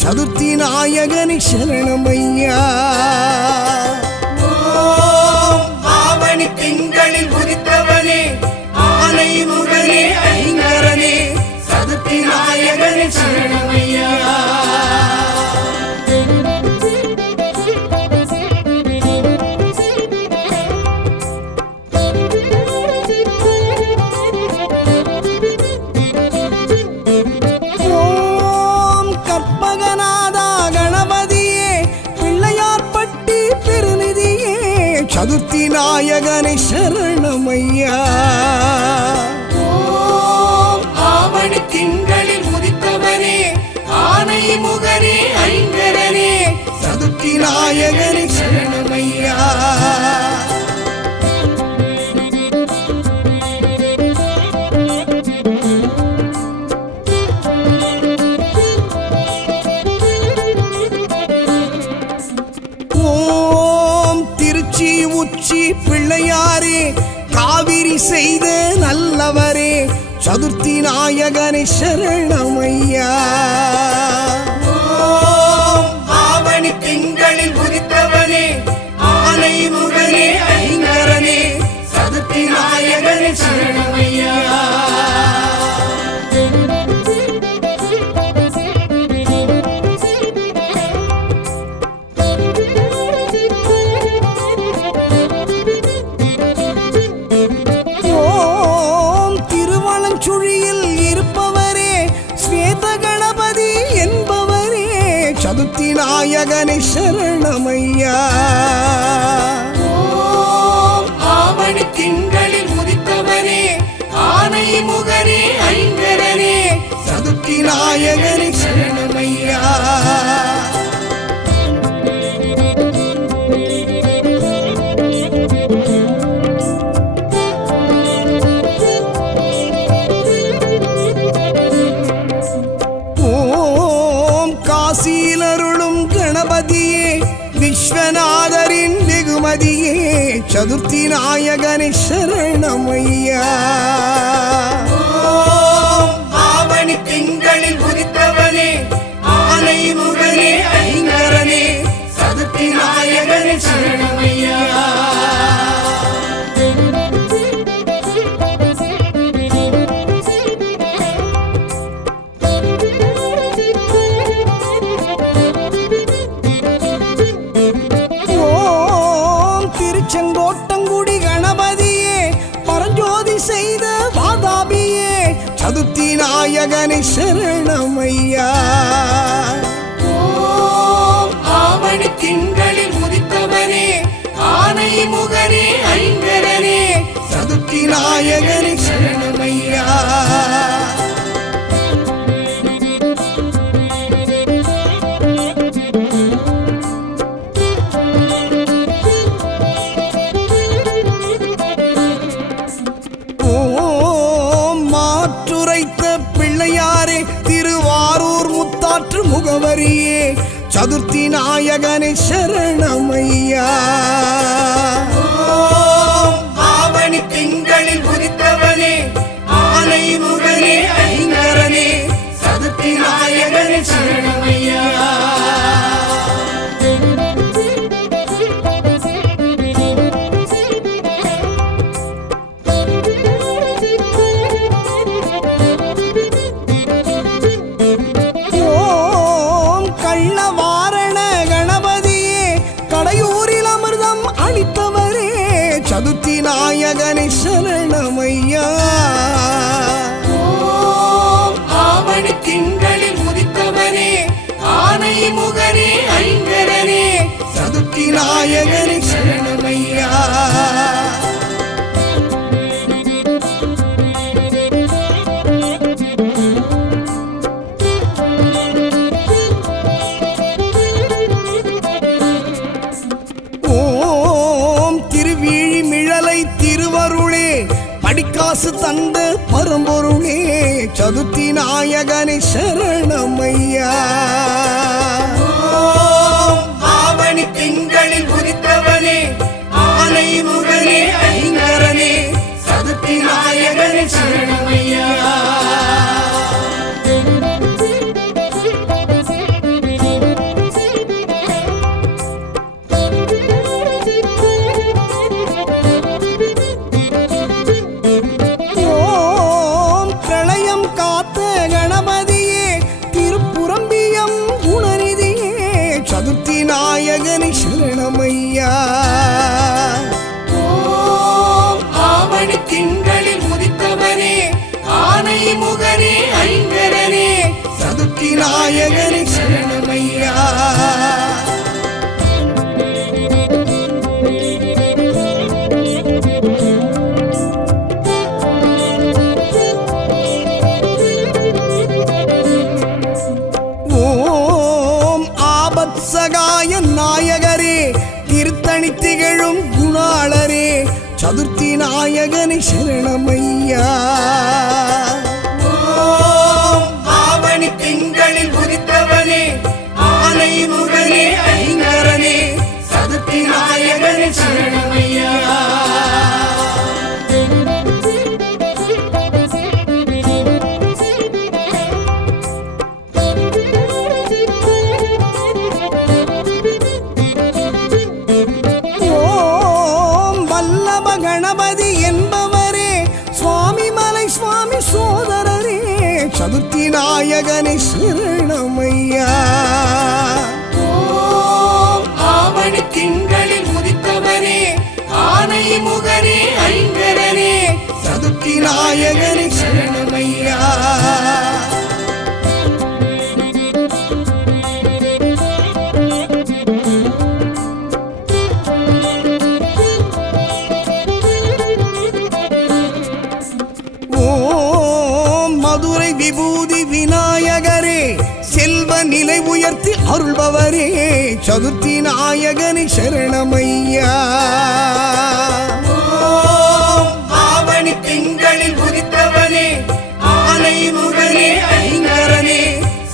சதுர்த்தி நாயகனே சரணமையா. ஆவணி திங்களில் உதித்தவனே ஆனை முகனே ஐங்கரனே சதுர்த்தி நாயகனே சரணமையா. சதுர்த்தி நாயகனை சரணமையா. ஆவணி திங்களில் உதித்தவனே ஆனை முகனே ஐங்கரனே சதுர்த்தி நாயகனை சரணமையா. உச்சி பிள்ளையாரே காவிரி செய்த நல்லவரே சதுர்த்தி நாயகனை சரணமையா. ஆவணி திங்களில் உதித்தவனே ஆனை முகனே ஐங்கரனே சதுர்த்தி நாயகனை சரணமையா. சதுர்த்தி நாயகனை சரணமையா. ஆவணி திங்களில் உதித்தவனே ஆனை முகனே ஐங்கரனே சதுர்த்தி நாயகனை சரணமையா. காசியிலருளும் கணபதியே விஸ்வநாதரின் வெகுமதியே சதுர்த்தி நாயகனை சரணமையா. ஆவணி திங்களில் உதித்தவனே ஆனை முகனே ஐங்கரனே சதுர்த்தி நாயகனை சரணமையா. செங்கோட்டங்குடி கணபதியே பரஞ்சோதி செய்த வாதாபியே சதுர்த்தி நாயகனை சரணமையா. ஆவணி திங்களில் உதித்தவனே ஆனை முகனே ஐங்கரனே சதுர்த்தி நாயகனை சரணமையா. பிள்ளையாரே திருவாரூர் முத்தாற்று முகவரியே சதுர்த்தி நாயகனை சரணமையா. ஆவணி திங்களில் உதித்தவனே ஆனை முகனே ஐங்கரனே சதுர்த்தி நாயகனை சரணமையா. சதுர்த்தி நாயகனை சரணமையா. ஆவணி திங்களில் உதித்தவனே ஆனை முகனே ஐங்கரனே சதுர்த்தி நாயகனை சரணமையா. காசு தந்த பரம்பொருளே சதுர்த்தி நாயகனை சரணமையா. ஆவணி திங்களில் உதித்தவனே ஆனை முகனே ஐங்கரனே சதுர்த்தி நாயகனை சரணமையா. நாயகனை சரணமையா. ஓம் ஆவணி திங்களில் உதித்தவனே ஆனை முகனே ஐங்கரனே சதுர்த்தி நாயகனை சரணமையா. சகாய நாயகரே திருத்தணி திகழும் குணாளரே சதுர்த்தி நாயகனை சரணமையா. ஆவணி திங்களில் உதித்தவனே ஆனை முகனே ஐங்கரனே சதுர்த்தி நாயகனை சரணமையா. கணபதி என்பவரே சுவாமி மலை சுவாமி சோதரரே சதுர்த்தி நாயகனை சரணமையா. ஆவணி திங்களில் உதித்தவரே ஆனை முகனே ஐங்கரனே சதுர்த்தி நாயகனை சரணமையா. மதுரை விபூதி விநாயகரே செல்வ நிலை உயர்த்தி அருள்பவரே சதுர்த்தி நாயகனை சரணமையா. ஆவணி திங்களில் உதித்தவனே ஆனை முகனே ஐங்கரனே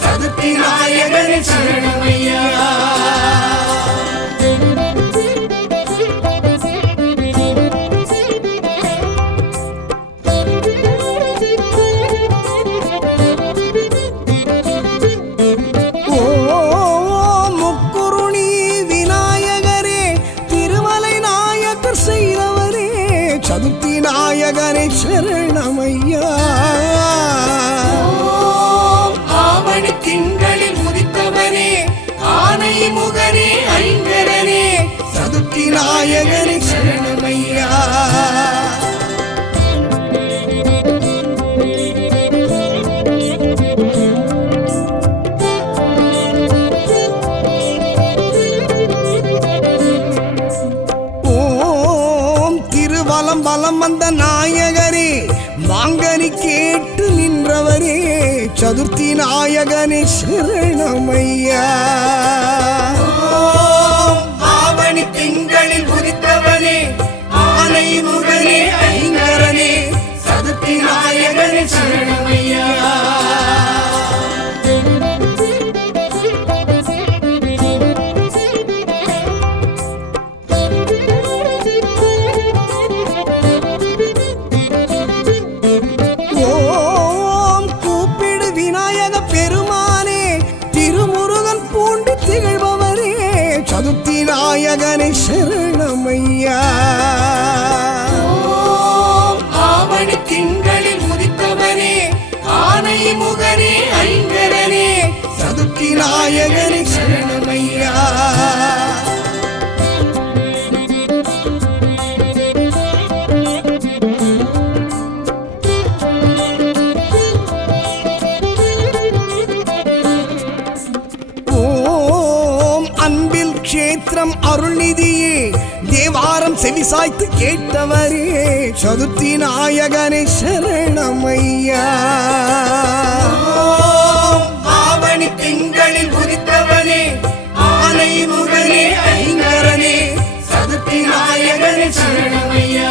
சதுர்த்தி நாயகனை சரணமையா. சதுர்த்தி நாயகனை சரணமையா. ஆவணி திங்களில் உதித்தவனே ஆனை முகனே ஐங்கரனே சதுர்த்தி நாயகனை சரணமையா. வலம் வலம் வந்த நாயகரே மாங்கனி கேட்டு நின்றவரே சதுர்த்தி நாயகனை சரணமையா. ஆவணி திங்களில் உதித்தவனே ஆனை முகனே ஐங்கரனே சதுர்த்தி நாயகனை சரணமையா. சதுர்த்தி நாயகனை சரணமையா. ஆவணி திங்களில் உதித்தவனே ஆனை முகனே ஐங்கரனே சதுர்த்தி நாயகனை சரணமையா. கஷேத்திரம் அருள்நிதியே தேவாரம் செவிசாய்த்து கேட்டவரே சதுர்த்தி நாயகனை சரணமையா. ஆவணி திங்களில் உதித்தவனே ஆனை முகனே ஐங்கரனே சதுர்த்தி நாயகனை சரணமையா.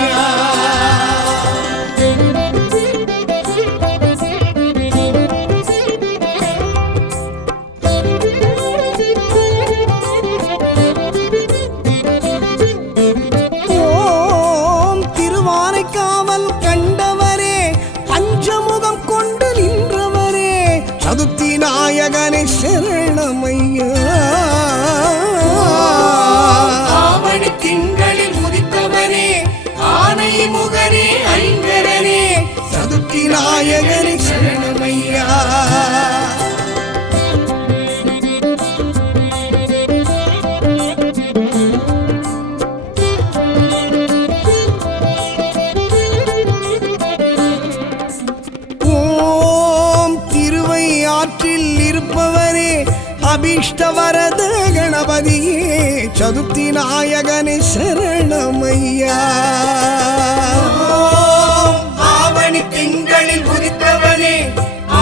நாயகனே சரணமையா. ஆவணி திங்களில் உதித்தவனே ஆனை முகனே ஐங்கரனே சதுர்த்தி நாயகனே சரணமையா. ஆற்றில் இருப்பவரே அபீஷ்டவரத கணபதியே சதுர்த்தி நாயகனே சரணமையா. ஆவணி திங்களில் உதித்தவனே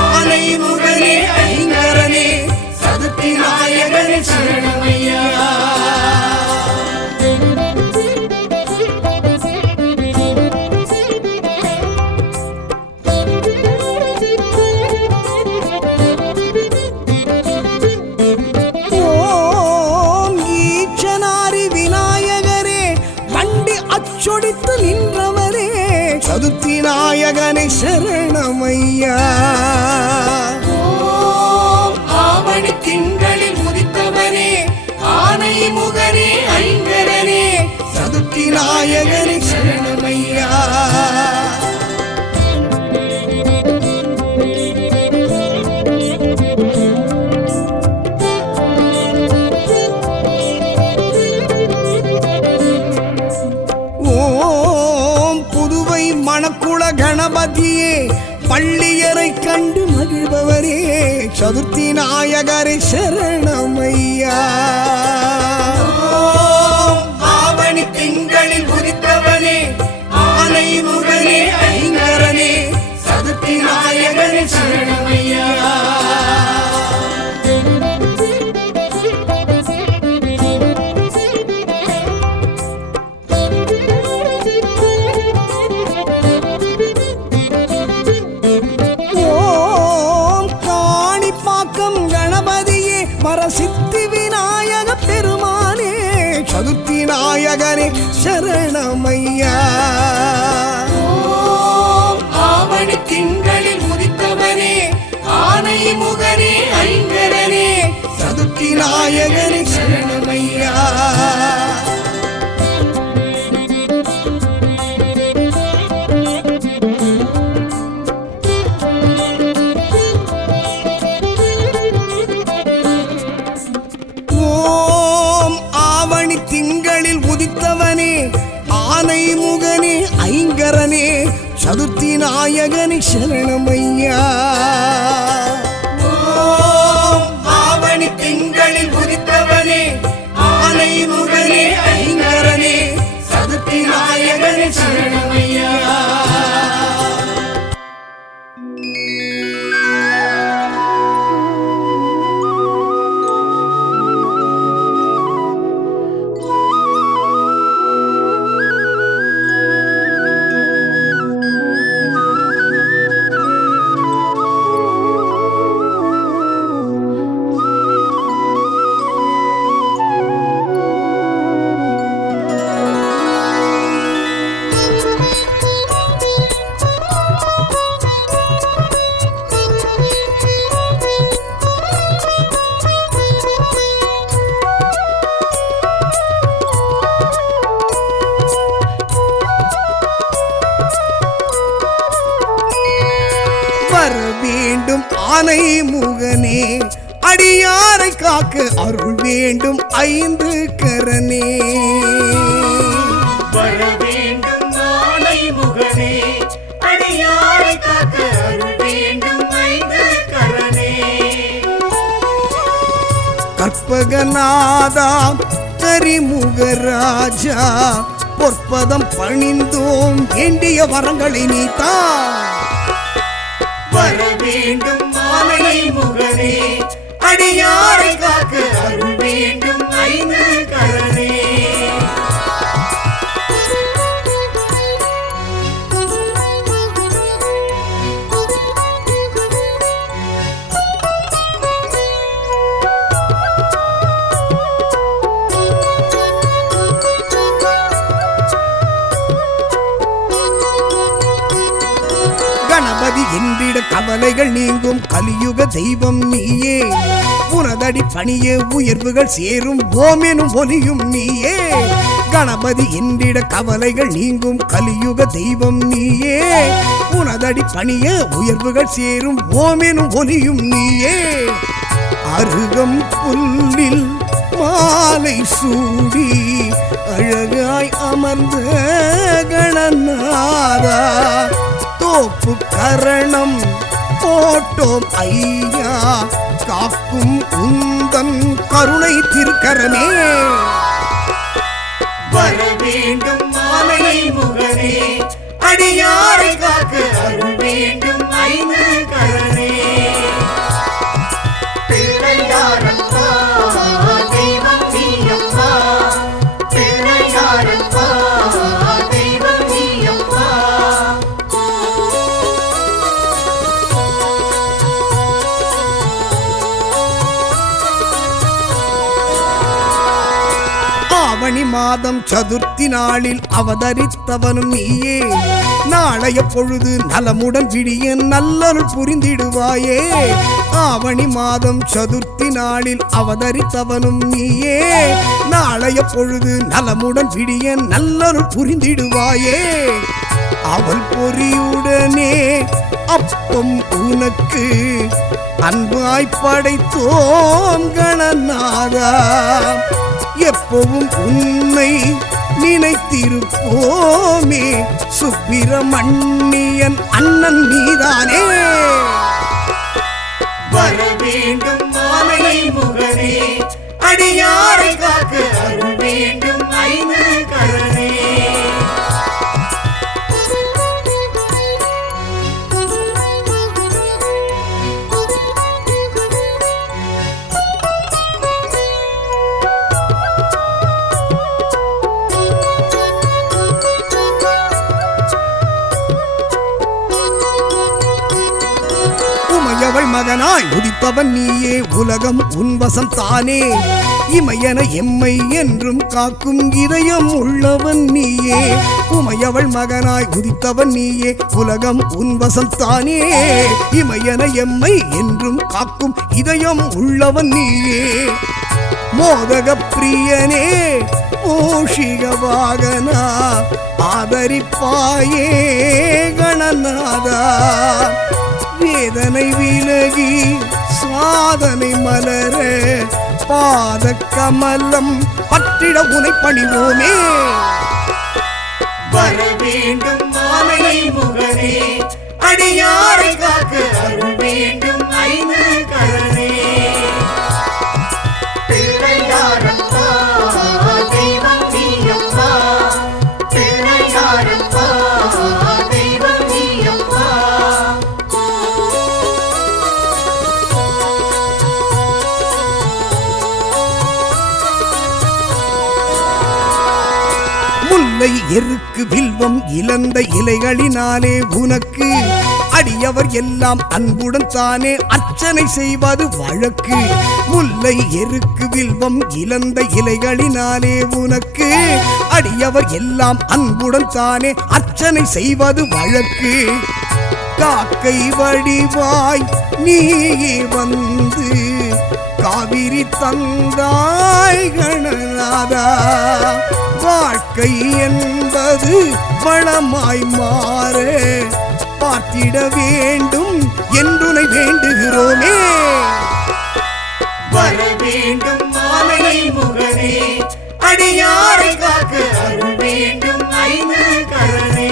ஆனை முகனே ஐங்கரனே சதுர்த்தி நாயகனே சரணமையா. சொடித்து நின்றவரே சதுர்த்தி நாயகனே சரணமையா. ஆவணி திங்களில் உதித்தவனே ஆனை முகனே ஐங்கரனே சதுர்த்தி நாயகனே சரணமையா. மணக்குள கணபதியே பள்ளியரை கண்டு மகிழ்பவரே சதுர்த்தி நாயகரே சரணமையா. ஆவணி திங்களில் உதித்தவனே ஆனை முகனே ஐங்கரனே சதுர்த்தி நாயகனே சரணமையா. சித்தி விநாயக பெருமானே சதுர்த்தி நாயகனே சரணமையா. ஆவணி திங்களில் உதித்தவனே ஆனை முகனே ஐங்கரனே சதுர்த்தி நாயகனே சரணமையா. திங்களில் உதித்தவனே ஆனை முகனே ஐங்கரனே சதுர்த்தி நாயகனே சரணமையா. ஆவணி திங்களில் உதித்தவனே ஆனை முகனே ஐங்கரனே சதுர்த்தி நாயகனே சரணமையா. வேண்டும் ஆனை முகனே அடியாரை காக்க அருள் வேண்டும் ஐந்து கரனே. வர வேண்டும் ஆனை முகனே அடியாரை காக்க அருள் வேண்டும் ஐந்து கரனே. கற்பகநாதா கரிமுகராஜா பொற்பதம் பணிந்தோம் வேண்டிய வரங்களை நீத்தா. வர வேண்டும் ஆனை முகனே அடியாரை காக்க அருள் வேண்டும் ஐந்து கரனே. கணபதி என்றிட கவலைகள் நீங்கும் கலியுக தெய்வம் நீயே உனதடி பணியே உயர்வுகள் சேரும் ஓமெனும் ஒலியும் நீயே கணபதி என்றிட கவலைகள் நீங்கும் கலியுக தெய்வம் நீயே உனதடி பணியே உயர்வுகள் சேரும் ஓமெனும் ஒலியும் நீயே அருகம் புல்லில் மாலை சூடி அழகாய் அமர்ந்த கணநாதா தோப்பு கரணம் போட்டோம் ஐயா காக்கும் உந்தன் கருணை திருக்கரமே வர வேண்டும் மாலை முகனே அடியாரை காக்க அருள் வேண்டும் ஐந்து கரனே பிள்ளையாரப்பா தெய்வம் நீயப்பா பிள்ளையாரப்பா தெய்வம் நீயப்பா ஆவணி மாதம் சதுர்த்தி நாளில் அவதரித்தவனும் நீயே நாளைய பொழுது நலமுடன் விடிய நல்லருள் புரிந்திடுவாயே ஆவணி மாதம் சதுர்த்தி நாளில் அவதரித்தவனும் நீயே நாளைய பொழுது நலமுடன் விடிய நல்லருள் புரிந்திடுவாயே அவள் பொறியுடனே அப்பம் உனக்கு அன்பாய் படைத்தோம் கணநாதா எப்பவும் உன்னை நினைத்திருப்போமே சுப்பிரமணியன் அண்ணன் நீதானே வர வேண்டும் மாலை முகனே அடியாரை காக்க அருள் வேண்டும் ஐந்து கரனே உமையவள் மகனாய் உதித்தவன் நீயே உலகம் உன்வசம் தானே இமையன எம்மை என்றும் காக்கும் இதயம் உள்ளவன் நீயே உமையவள் மகனாய் உதித்தவன் நீயே உலகம் உன்வசம் தானே இமையன எம்மை என்றும் காக்கும் இதயம் உள்ளவன் நீயே மோதக பிரியனே மூஷிக வாகனா ஆதரிப்பாயே கணநாதா வேதனை விலகி சாதனை மலர பாத கமலம் பற்றிட உனை பணிவோமே வர வேண்டும் மாலை முகனே அடியாரை காக்க அருள் வேண்டும் ஐந்து கரனே பிள்ளையாரப்பா தெய்வம் நீயப்பா பிள்ளையாரப்பா தெய்வம் நீயப்பா முல்லை எருக்கு வில்வம் இழந்த இலைகளினாலே உனக்கு அடியவர் எல்லாம் அன்புடன் தானே அர்ச்சனை செய்வது வழக்கு முல்லை எருக்கு வில்வம் இழந்த இலைகளினாலே உனக்கு அடியவர் எல்லாம் அன்புடன் தானே அர்ச்சனை செய்வது வழக்கு காக்கை வடிவாய் நீயே வந்து காவிரி தந்தாய் கணநாதா வாழ்க்கை என்பது வளமாய் மாற பார்த்திட வேண்டும் என்றுனை வேண்டுகிறோமே வர வேண்டும் மாலை முகனே அடியாரை காக்க அருள் வேண்டும் ஐந்து கரனே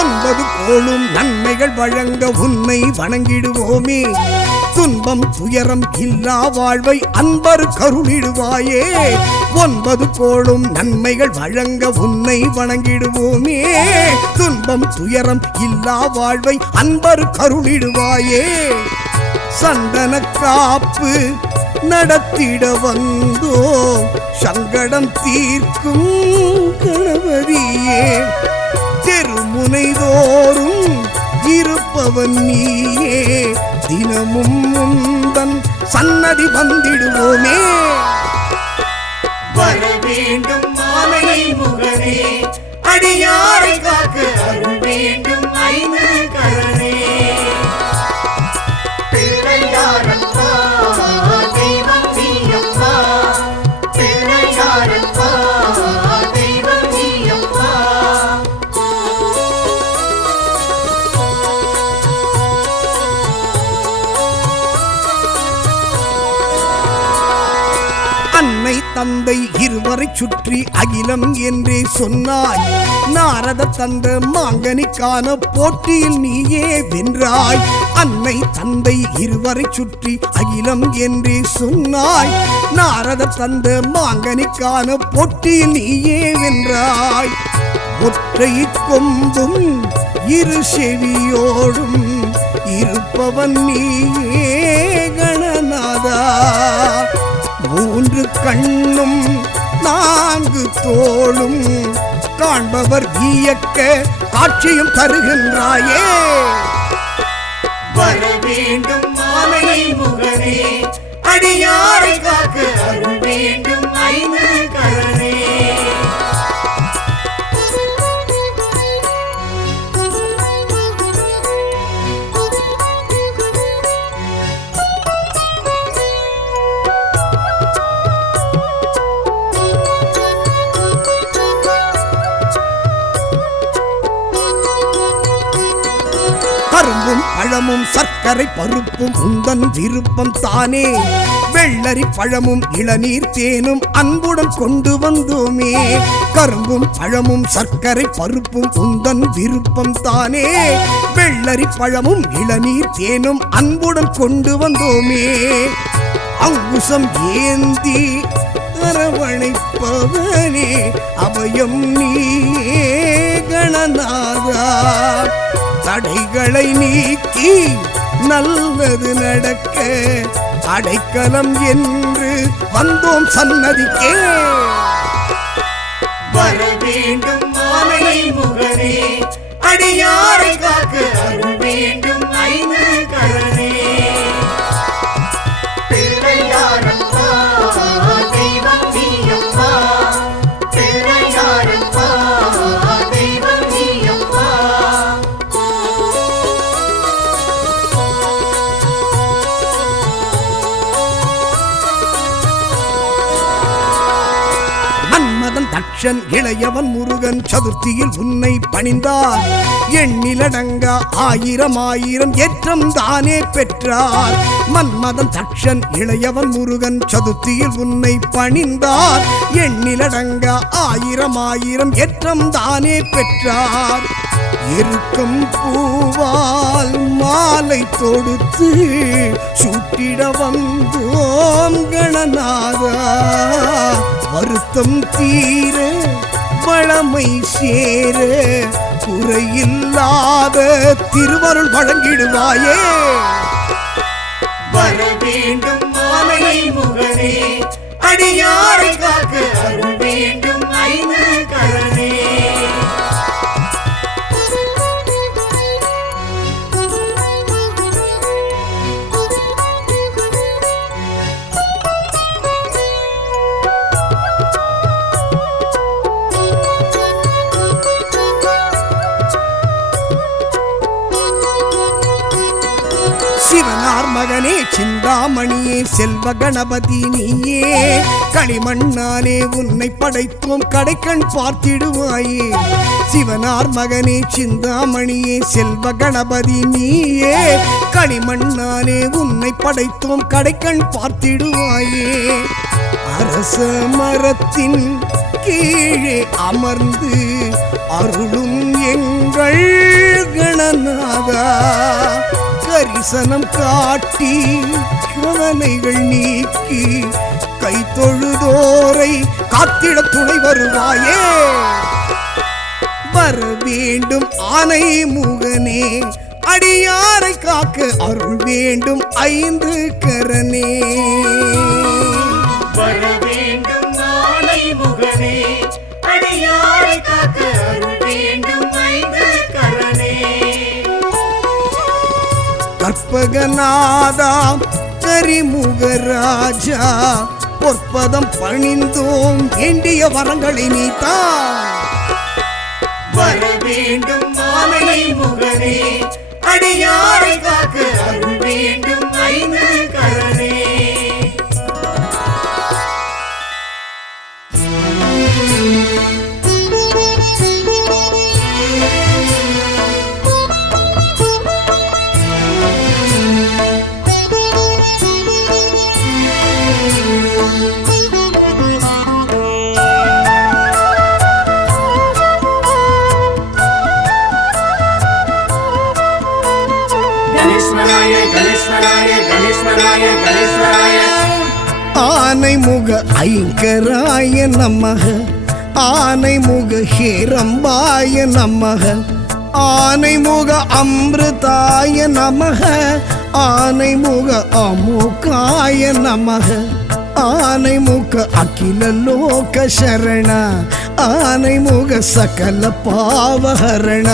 ஒன்பது கோளும் நன்மைகள் வழங்க உன்னை வணங்கிடுவோமே துன்பம் துயரம் இல்லா வாழ்வை அன்பர் கருளிடுவாயே ஒன்பது கோளும் நன்மைகள் வழங்க உன்னை வணங்கிடுவோமே துன்பம் துயரம் இல்லா வாழ்வை அன்பர் கருளிடுவாயே சந்தன காப்பு நடத்திட வந்தோ சங்கடம் தீர்க்கும் கணபதியே தெருமுனை தோறும் இருப்பவன் நீயே தினமும் முந்தன் சன்னதி வந்திடுவோமே வர வேண்டும் மாமனை முகனே அடியாரை காக்க அருள் வேண்டும் ஐந்து கரனே பிள்ளையாரப்பா தெய்வம் நீயப்பா பிள்ளையாரப்பா தெய்வம் நீயப்பா அன்னை தந்தை இருவரை சுற்றி அகிலம் என்றே சொன்னாய் நாரத தந்த மாங்கனிக்கான போட்டியில் நீயே வென்றாய் அன்னை தந்தை இருவரை சுற்றி அகிலம் என்றே சொன்னாய் நாரத தந்த மாங்கனிக்கான போட்டியில் நீயே வென்றாய் ஒற்றை கொம்பும் இரு செவியோடும் இருப்பவன் நீயே கணநாதா மூன்று கண்ணும் நான்கு தோளும் காண்பவர் வியக்க காட்சியும் தருகின்றாயே வர வேண்டும் மாமனை முகனே அடியாரை காக்க அருள் வேண்டும் ஐந்து கரனே கரும்பும் பழமும் சர்க்கரை பருப்பும் உந்தன் விருப்பம் தானே வெள்ளரி பழமும் இளநீர் தேனும் அன்புடன் கொண்டு வந்தோமே கரும்பும் பழமும் சர்க்கரை பருப்பும் உந்தன் விருப்பம் தானே வெள்ளரி பழமும் இளநீர் தேனும் அன்புடன் கொண்டு வந்தோமே அங்குசம் ஏந்தி அரவணைப்பவனே அபயம் நீயே கணநாதா தடைகளை நீக்கி நல்லது நடக்க அடைக்கலம் என்று வந்தோம் சன்னதிக்கே வர வேண்டும் மாமனை முகனே அடியாரை காக்க அருள் வேண்டும் ஐந்து கரனே பிள்ளையாரப்பா தெய்வம் நீயப்பா பிள்ளையாரப்பா தெய்வம் நீயப்பா மன்மதன் தட்சன் இளையவன் முருகன் சதுர்த்தியில் உன்னை பணிந்தார் எண்ணிலடங்கா ஆயிரம் ஆயிரம் ஏற்றம் தானே பெற்றார் மன்மதன் தட்சன் இளையவன் முருகன் சதுர்த்தியில் உன்னை பணிந்தார் எண்ணிலடங்கா ஆயிரம் ஆயிரம் ஏற்றம் தானே பெற்றார் இருக்கும் பூவால் மாலை தொடுத்து சூட்டிட வந்தோம் கணநாதா வருத்தம் தீர வளமை சேர குறையில்லாத திருவருள் வழங்கிடுவாயே வர வேண்டும் மாமனை முகனே அடியாரை காக்க அருள் வேண்டும் ஐந்து கரனே சிவனார் மகனே சிந்தாமணியே செல்வ கணபதி நீயே களிமண்ணாலே உன்னை படைத்தோம் கடைக்கண் பார்த்திடுவாயே சிவனார் மகனே சிந்தாமணியே செல்வ கணபதி நீயே களிமண்ணாலே உன்னை படைத்தோம் கடைக்கண் பார்த்திடுவாயே அரச மரத்தின் கீழே அமர்ந்து அருளும் எங்கள் கணநாதா கரிசனம் காட்டி கவலைகள் நீக்கி கை தொழுதோரை காத்திட துணை வருவாயே வர வேண்டும் ஆனை முகனே அடியாரை காக்க அருள் வேண்டும் ஐந்து கரனே வர வேண்டும் கற்பகநாதா கரிமுகராஜா பொற்பதம் பணிந்தோம் வேண்டிய வரங்களை நீத்தா வர வேண்டும் ஆனை முகனே அடியாரை காக்க அருள் வேண்டும் ஐந்து கரனே ஆனைமுக ஐங்கராய நமக ஆனைமுக ஹேரம்பாய நமக ஆனைமுக அமிர்தாய நமக ஆனைமுக அமுகாய நமக ஆனைமுக அகில லோக சரண ஆனைமுக சகல பாவஹரண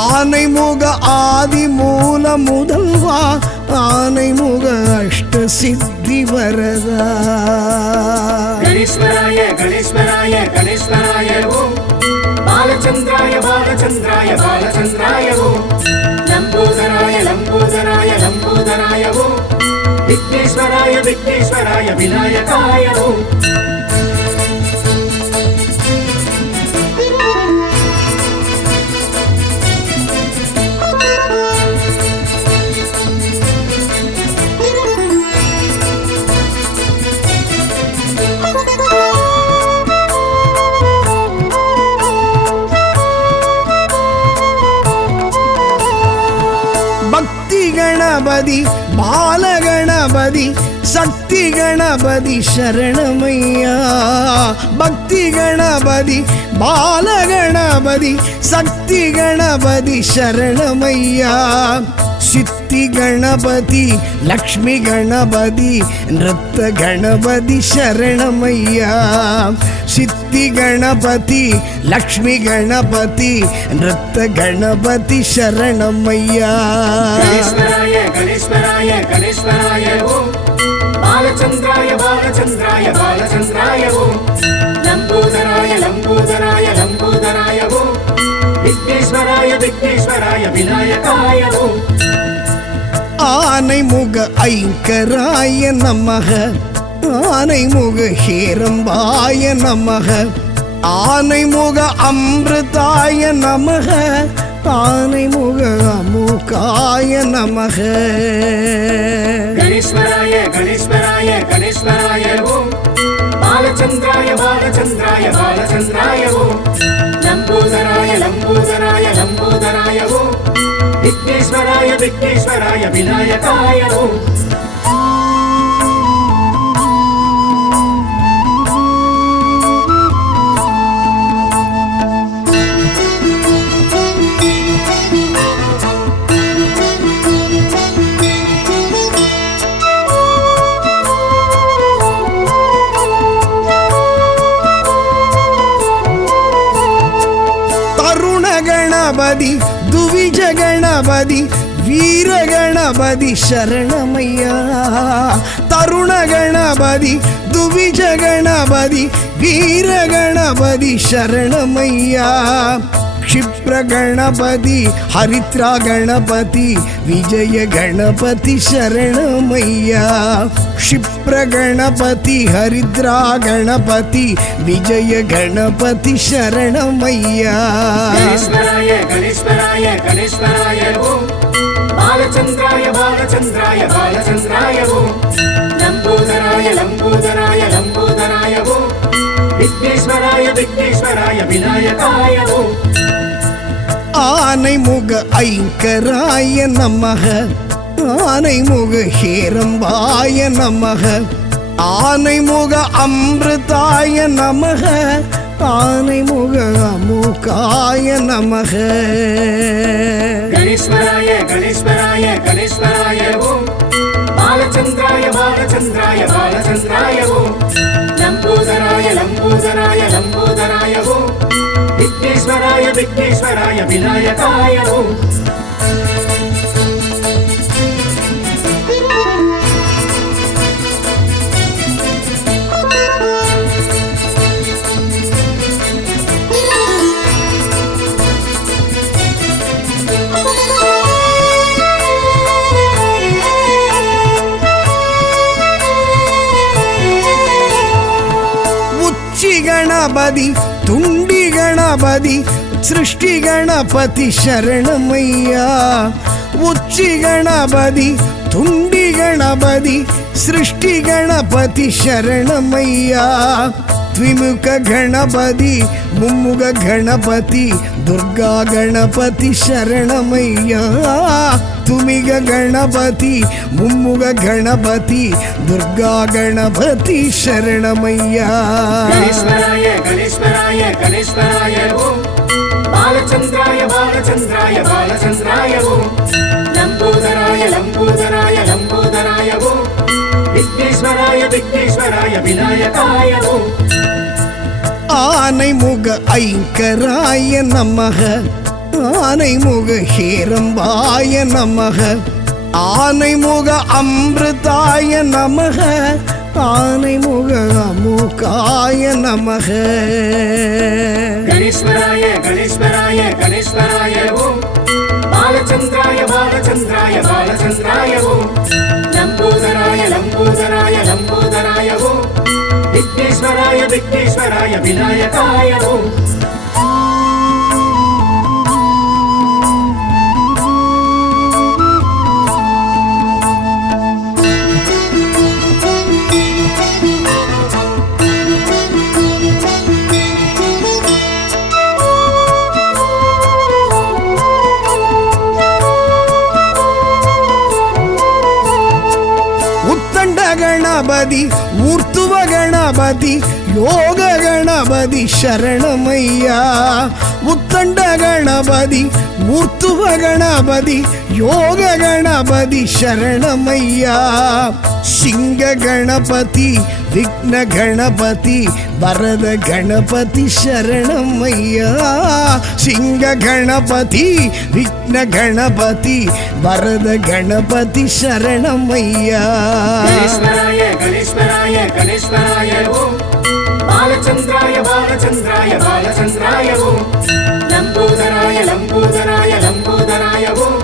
ஆனைமுக ஆதி மூல முதல்வா ஆனைமுக அஷ்ட சித்தி வரதா கணேஸ்வராய கணேஸ்வராய கணேஸ்வராய ஓம் பாலச்சந்திராய பாலச்சந்திராய பாலச்சந்திராய ஓம் லம்போதராய லம்போதராய லம்போதராய ஓம் விக்னேஸ்வராய விக்னேஸ்வராய விநாயகாய ஓம் கணபதி பாலகணபதி சக்தி கணபதி சரணமையா பக்தி கணபதி பாலகணபதி சக்தி கணபதி சரணமையா சித்தி கணபதி லக்ஷ்மி கணபதி நிருத்த கணபதி சரணமையா சித்தி கணபதி லக்ஷ்மி கணபதி நிருத்த கணபதி சரணமையா கணேஸ்வராய கணேஸ்வராய கணேஸ்வராய ஓம் பாலச்சந்திராய பாலச்சந்திராய பாலச்சந்திராய ஓம் லம்போதராய லம்போதராய லம்போதராய ஓம் விக்னேஸ்வராய விக்னேஸ்வராய விநாயகாய ஓம் ஆனைமுக ஐங்கராய நமக ஆனைமுக ஹேரம்பாய நமக ஆனைமுக அமிர்தாய நமக ஆனைமுக அமுகாய நமக கணேஸ்வராய கணேஸ்வராய கணேஸ்வராய ஓம் பாலச்சந்திராய பாலச்சந்திராய பாலச்சந்திராய ஓம் லம்போதராய லம்போதராய லம்போதராய ஓம் விக்னேஸ்வராய விக்னேஸ்வராய விநாயகாய ஓம் கணபதி துவிஜ கணபதி வீர கணபதி சரணமையா தருண கணபதி துவிஜ கணபதி வீர கணபதி சரணமையா क्षिप्र गणपति हरिद्रा गणपति विजय गणपति शरणमय्या क्षिप्र गणपति हरिद्रा गणपति विजय गणपति शरणमय्या गणेश्वराय गणेश्वराय गणेश्वराय ओम बालचंद्राय बालचंद्राय बालचंद्राय ओम लंबोदराय लंबोदराय लंबोदराय ओम विघ्नेश्वराय विघ्नेश्वराय विनायकाय ओम ஆனைமுக ஐங்கராய நமக ஆனைமுக ஹேரம்பாய நமக ஆனைமுக அமிர்தாய நமக ஆனைமுக அமுகாய நமக गणेश्वराय गणेश्वराय गणेश्वराय ओम बालचंद्राय बालचंद्राय बालचंद्राय ओम लंबोदराय लंबोदराय लंबोदराय ओम विघ्नेश्वराय विघ्नेश्वराय विनायकाय ओम గణపతి తుండి గణపతి సృష్టి గణపతి శరణమయ్యా ఉచ్చి గణపతి తుండి గణపతి సృష్టి గణపతి శరణమయ్యా ద్విముఖ గణపతి ముమ్ముగ గణపతి దుర్గా గణపతి శరణమయ్యా తుమిగ గణపతి ముమ్ముగ గణపతి దుర్గా గణపతి శరణమయ్యా గణేశ్వరాయ గణేశ్వరాయ గణేశ్వరాయ ఓం బాలచంద్రాయ బాలచంద్రాయ బాలచంద్రాయ ఓం లంబోదరాయ లంబోదరాయ లంబోదరాయ ఓం విఘ్నేశ్వరాయ విఘ్నేశ్వరాయ వినాయకాయ ఓం ஆனைமுக ஐங்கராய நமக ஆனைமுக ஹேரம்பாய நமக ஆனைமுக அமிர்தாய நமக ஆனைமுக அமுகாய நமக గణేశ్వరాయ గణేశ్వరాయ గణేశ్వరాయ ఓం బాలచంద్రాయ బాలచంద్రాయ బాలచంద్రాయ ఓం లంబోదరాయ లంబోదరాయ లంబోదరాయ ఓం విఘ్నేశ్వరాయ విఘ్నేశ్వరాయ వినాయకాయ ఓం గణపతి ఊర్తువ గణపతి యోగ గణపతి శరణమయ్యా ఉత్తండ గణపతి ఊర్తువ గణపతి యోగ గణపతి శరణమయ్యా సింగ గణపతి విఘ్న గణపతి వరద గణపతి శరణమయ్యా సింగ గణపతి విఘ్న గణపతి వరద గణపతి శరణమయ్యా గణేశ్వరాయ గణేశ్వరాయ గణేశ్వరాయ ఓం బాలచంద్రాయ బాలచంద్రాయ బాలచంద్రాయ ఓం లంబోదరాయ లంబోదరాయ లంబోదరాయ ఓం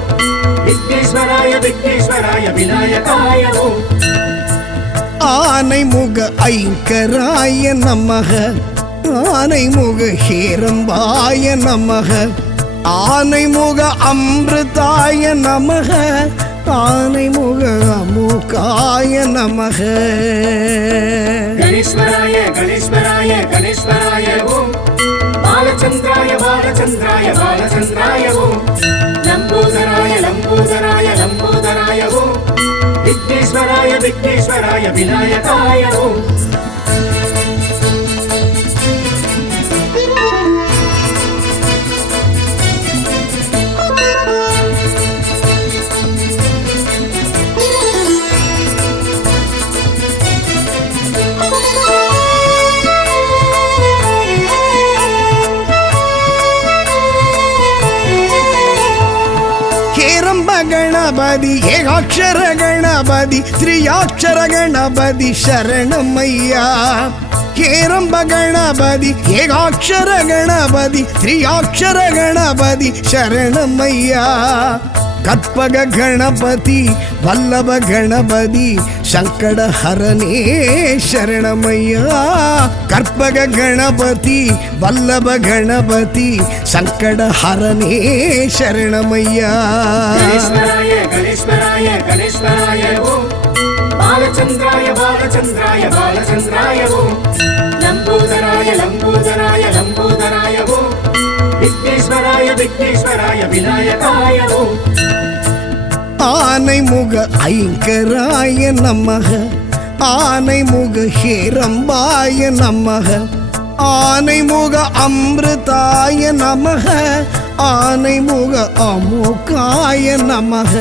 విఘ్నేశ్వరాయ విఘ్నేశ్వరాయ వినాయకాయ ఓం ஆனைமுக ஐங்கராய நமக ஆனைமுக ஹேரம்பாய நமக ஆனைமுக அமிர்தாய நமக ஆனைமுக அமுகாய நமக గణేశ్వరాయ గణేశ్వరాయ గణేశ్వరాయ ఓం బాలచంద్రాయ బాలచంద్రాయ బాలచంద్రాయ ఓం లంబోదరాయ లంబోదరాయ లంబోదరాయ ఓం విఘ్నేశ్వరాయ విఘ్నేశ్వరాయ వినాయకాయ ఓం గణపతి ఏకాక్షర గణపతి త్రియాక్షర గణపతి శరణమయ్యా హేరంబ గణపతి ఏకాక్షర గణపతి త్రియాక్షర గణపతి శరణమయ్యా கற்பக கணபதி வல்லப கணபதி சங்கட ஹரணே சரணமையா கற்பக கணபதி வல்லப கணபதி சங்கட ஹரணே சரணமையா గణేశ్వరాయ గణేశ్వరాయ గణేశ్వరాయ ఓం బాలచంద్రాయ బాలచంద్రాయ బాలచంద్రాయ ఓం లంబోదరాయ లంబోదరాయ లంబోదరాయ ఓం విఘ్నేశ్వరాయ విఘ్నేశ్వరాయ వినాయకాయ ఓం ஆனைமுக ஐங்கராய நமக ஆனைமுக ஹேரம்பாய நமக ஆனைமுக அமிர்தாய நமக ஆனைமுக அமுகாய நமக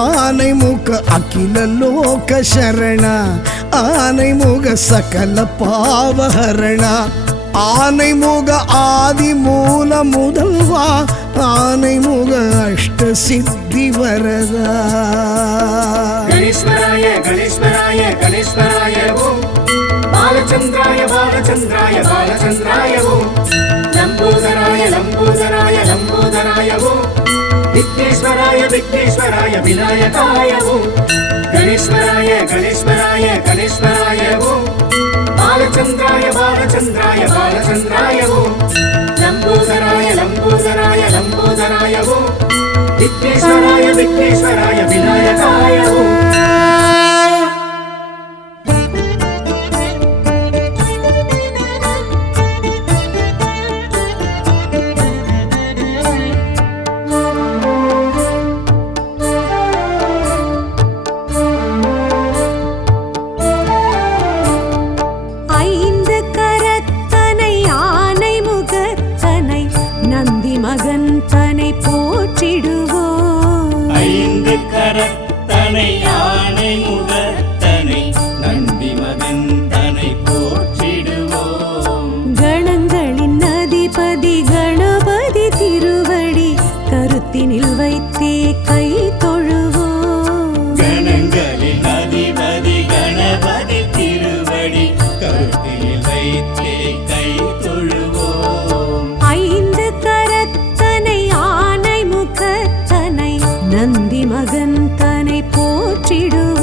ஆனைமுக அகில லோக சரண ஆனைமுக சகல பாவஹரண ஆனைமுக ஆதி மூல முதல்வா ஆனைமுக அஷ்ட சித்தி வரதா గణేశ్వరాయ గణేశ్వరాయ గణేశ్వరాయ ఓం బాలచంద్రాయ బాలచంద్రాయ బాలచంద్రాయ ఓం లంబోదరాయ లంబోదరాయ లంబోదరాయ ఓం విఘ్నేశ్వరాయ విఘ్నేశ్వరాయ వినాయకాయ ఓం గణేశ్వరాయ గణేశ్వరాయ గణేశ్వరాయ ఓం బాలచంద్రాయ బాలచంద్రాయ பாலச்சந்திராய பாலச்சந்திராய ஓம் லம்போதராய லம்போதராய லம்போதராய ஓம் விக்னேஸ்வராய விக்னேஸ்வராய விநாயகாய ஓம் கரத்தனை யானை முகத்தனை நந்தி மகன் தனை போற்றிடுவோம் கணங்களின் அதிபதி கணபதி திருவடி கருத்தினில் வைத்தே கை தொழுவோம் கணங்களின் அதிபதி கணபதி திருவடி கருத்தினில் வைத்தே கை தொழுவோம் ஐந்து கரத்தனை ஆனை முகத்தனை நந்தி மகன் தனை போற்றிடுவோம்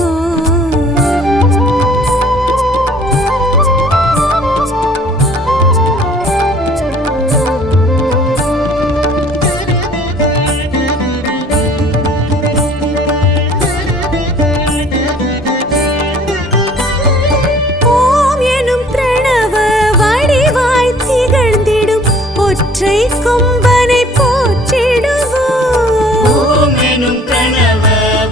ஓம் எனும் பிரணவ வடிவாய் திகழ்ந்திடும் ஒற்றை கொம்பனை போற்றிடுவோம் ஓம் எனும் பிரணவ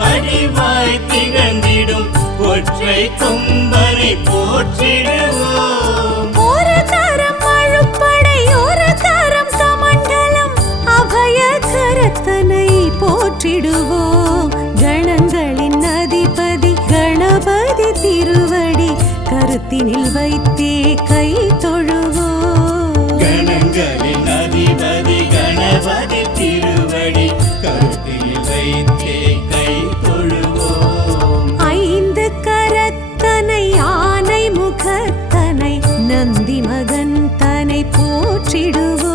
வடிவாய் திகழ்ந்திடும் ஒற்றை கொம்பனை போற்றிடுவோம் ஒரு கரம் அழுப்படை ஒரு கரம் கமண்டலம் அபய கரத்தனை போற்றிடுவோம் கணங்களின் அதிபதி கணபதி திருவடி கருத்தினில் வைத்தே கை தொழுவோம் கணங்களின் அதிபதி கணபதி திருவடி கருத்தில் வைத்தே கை தொழுவோம் ஐந்து கரத்தனை ஆனை முகத்தனை நந்தி மகன் தனை போற்றிடுவோம்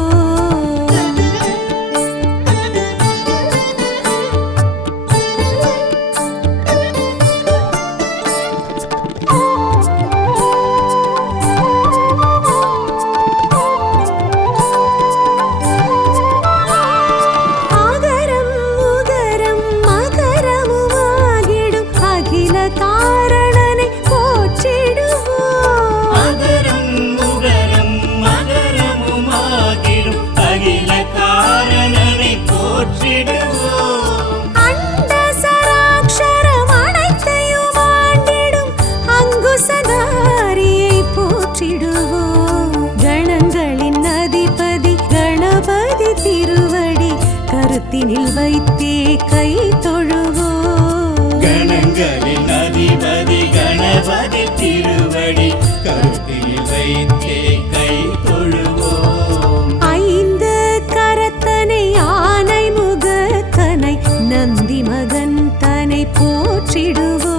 ஆகரம் உகரம் மகரமுமாகிடும் அகில காரணனை போற்றிடுவோம் அகரம் உகரம் மகரமுமாகிடும் அகில காரணனை போற்றிடுவோம் அண்ட சராட்சரம் அனைத்தையும் ஆண்டிடும் அங்குசதாரியை போற்றிடுவோம் கணங்களின் அதிபதி கணபதி திருவடி கருத்தினில் வைத்தே கை தொழுவோம் கணங்களின் அதிபதி கணபதி திருவடி கருத்தில் வைத்தே கை தொழுவோம் ஐந்து கரத்தனை ஆனை முகத்தனை நந்தி மகன் தனை போற்றிடுவோம்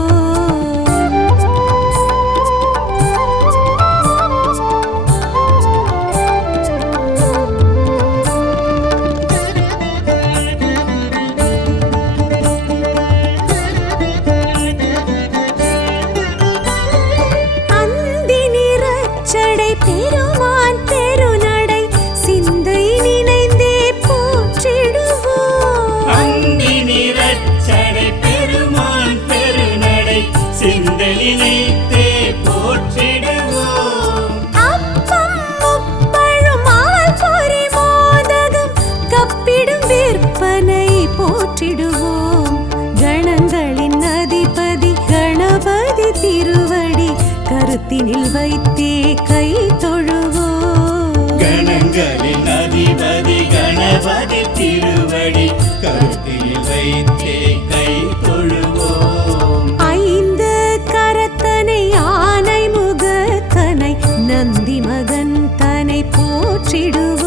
அந்தி நிறச்சடை பெருமான் பெருநடை சிந்தை நினைந்தே போற்றிடுவோம் அந்தி நிறச்சடை பெருமான் பெருநடை சிந்தலினைத்தே போற்றிடுவோம் அப்பம் முப்பழும் அவல் பொறி மோதகம் கப்பிடும் விற்பனை போற்றிடுவோம் கணங்களின் அதிபதி கணபதி திருவடி கருத்தினில் வைத்தே கை தொழுவோம் கணங்களின் அதிபதி கணபதி திருவடி கருத்தில் வைத்தே கை தொழுவோம் ஐந்து கரத்தனை ஆனை முகத்தனை நந்தி மகன் தனை போற்றிடுவோம்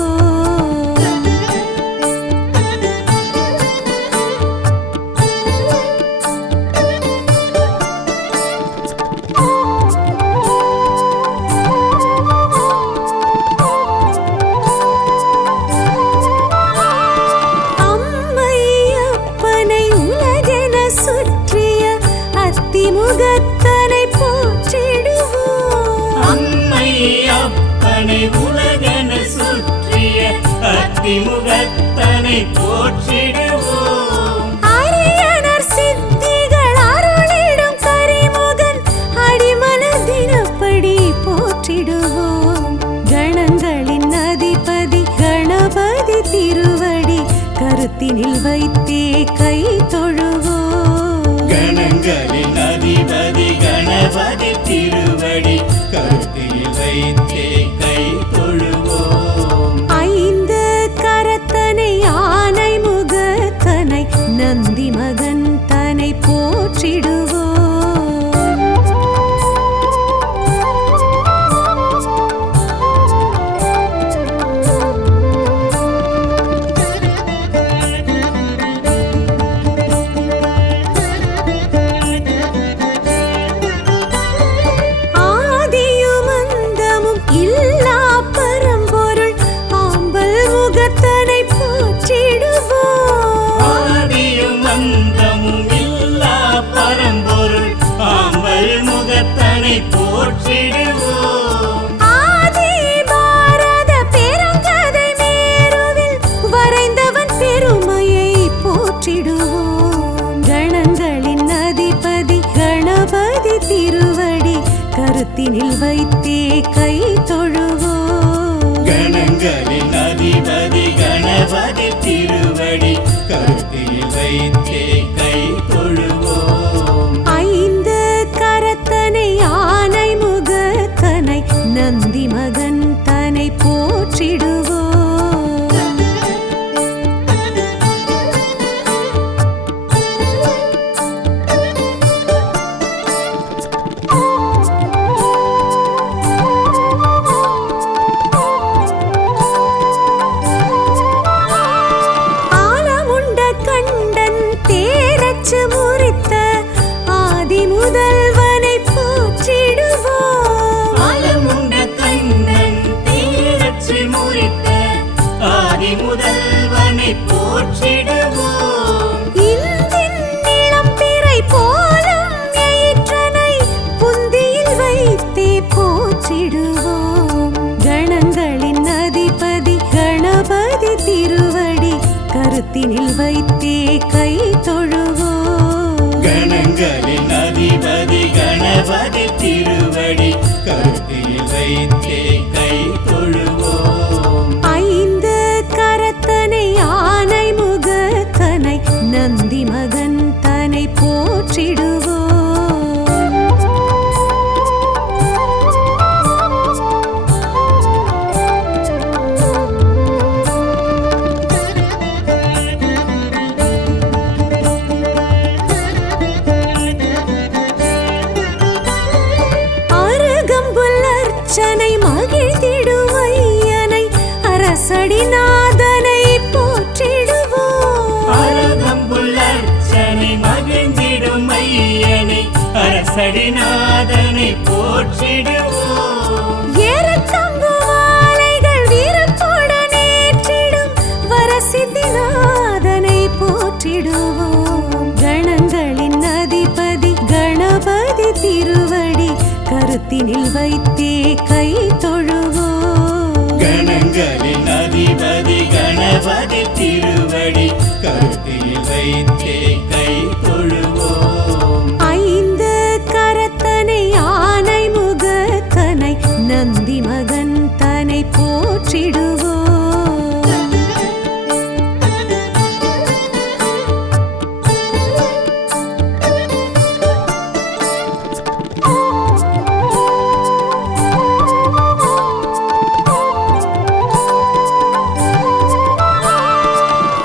அம்மையப்பனை உலக ஆதிமுகத்தனை போற்றிடுவோம். அரியனர் சித்திகள் அருளிடும் கரிமுகன் அடிமலர் தினப்படி போற்றிடுவோம். கணங்களின் அதிபதி கணபதி திருவடி கருத்தினில் வைத்தே கை தொழுவோம். கணங்களின் அதிபதி கணபதி திருவடி கருத்தில் வைத்தே கை தொழுவோம். ஐந்து கரத்தனை ஆனை முகத்தனை நந்தி மகன் தனை போற்றிடுவோம். போற்றிடுவோம். ஆதி பாரத பெருங்கதை மேருவில் வரைந்தவன் பெருமையை போற்றிடுவோம். கணங்களின் அதிபதி கணபதி திருவடி கருத்தினில் வைத்தே கை தொழுவோம். கணங்களின் அதிபதி கணபதி திருவடி கருத்தில் வைத்தே கை தொழுவோம். ஐந்து கரத்தனை ஆனை முகத்தனை நந்தி மகன் தனை போற்றிடுவோம். ஆலமுண்ட கண்டன் தேரச்சு முறித்த ஆதி முதல்வனை போற்றிடுவோம். ஆலமுண்ட கண்ணன் தேரச்சு முறித்த ஆதி முதல்வனை போற்றிடுவோம். இந்தின் இளம்பிறை போலும் எயிற்றனை புந்தியில் வைத்தே போற்றிடுவோம். கணங்களின் அதிபதி கணபதி திருவடி கருத்தினில் வைத்தே கை தொழுவோம். கணங்களின் அதிபதி கணபதி திருவடி கருத்தில் வைத்தே கை தொழுவோம். ஐந்து கரத்தனை ஆனை முகத்தனை நந்தி மகன் தனை போற்றிடுவோம். அருகம்புல் அர்ச்சனை மகிழ்ந்திடும் ஐயனை அரசடிநாதனை போற்றிடுவோம். அருகம்புல் அர்ச்சனை மகிழ்ந்திடும் ஐயனை அரசடிநாதனை போற்றிடுவோம். ஏறத்தங்கு மாலைகள் வீரத்துடன் ஏற்றிடும் வரசித்திநாதனை போற்றிடுவோம். கணங்களின் அதிபதி கணபதி திருவடி கருத்தினில் வைத்தே கை தொழுவோம். கணங்களின் அதிபதி கணபதி திருவடி கருத்தில் வைத்தே கை தொழுவோம். ஐந்து கரத்தனை ஆனை முகத்தனை நந்தி மகன் தனை போற்றிடுவோம்.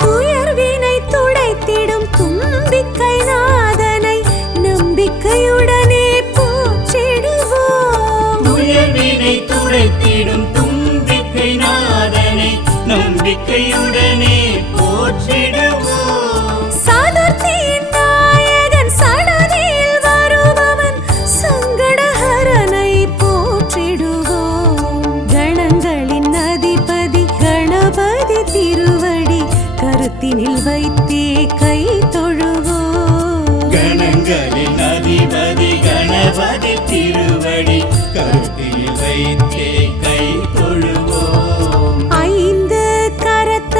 துயர்வினை துடைத்திடும் தும்பிக்கை நாதனை நம்பிக்கையுடனே போற்றிடுவோம். துயர்வினை துடைத்திடும் தும்பிக்கை நாதனை நம்பிக்கையுடனே போற்றிடுவோம். சதுர்த்தியின் நாயகன் சடதியில் வருபவன் சங்கடஹரனை போற்றிடுவோம். கணங்களின் அதிபதி கணபதி திருவடி கருத்தினில் வைத்தே கை தொழுவோம். கணங்களின் அதிபதி கணபதி திருவடி கருத்தில் வைத்தே கை தொழுவோம். ஐந்து கரத்த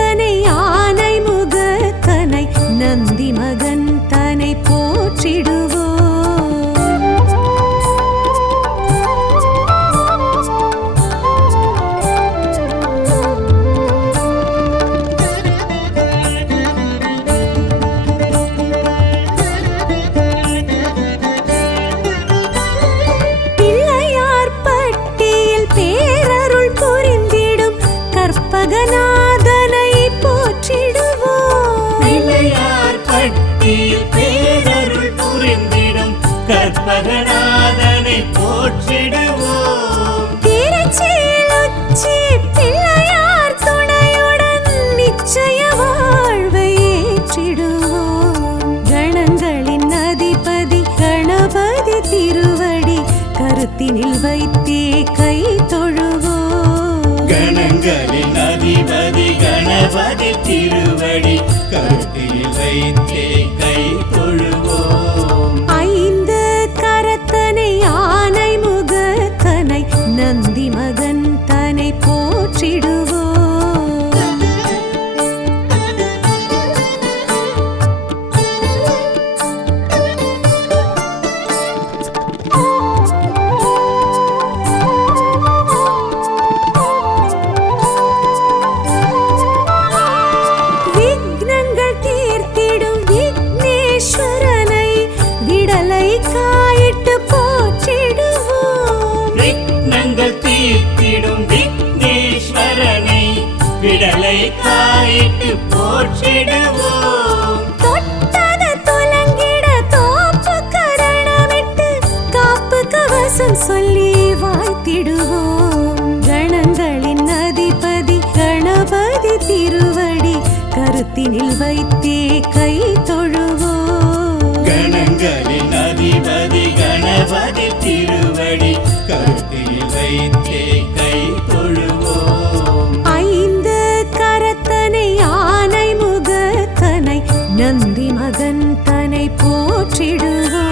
கரங்களின் அதிபதி கணபதி திருவடி கருத்தில் வைத்தே கை தொழுவோம். ஐந்து கரத்தனை ஆனை முகத்தனை நந்தி மகன் தனை போற்றிடுவோம். விக்னங்கள் தீர்த்திடும் விக்னேஸ்வரனை விடலை காயிட்டு போற்றிடுவோம். விக்னங்கள் தீர்த்திடும் விக்னேஸ்வரனை விடலை காயிட்டு போற்றிடுவோம். தொட்டது துலங்கிட தோப்பு கரணமிட்டு காப்பு கவசம் சொல்லி வாழ்த்திடுவோம். கணங்களின் அதிபதி கணபதி திருவடி கருத்தினில் வைத்தே கை தொழுவோம். கணங்களின் அதிபதி கணபதி திருவடி கருத்தில் வைத்தே கை தொழுவோம். ஐந்து கரத்தனை ஆனை முகத்தனை நந்தி மகன் தனை போற்றிடுவோம்.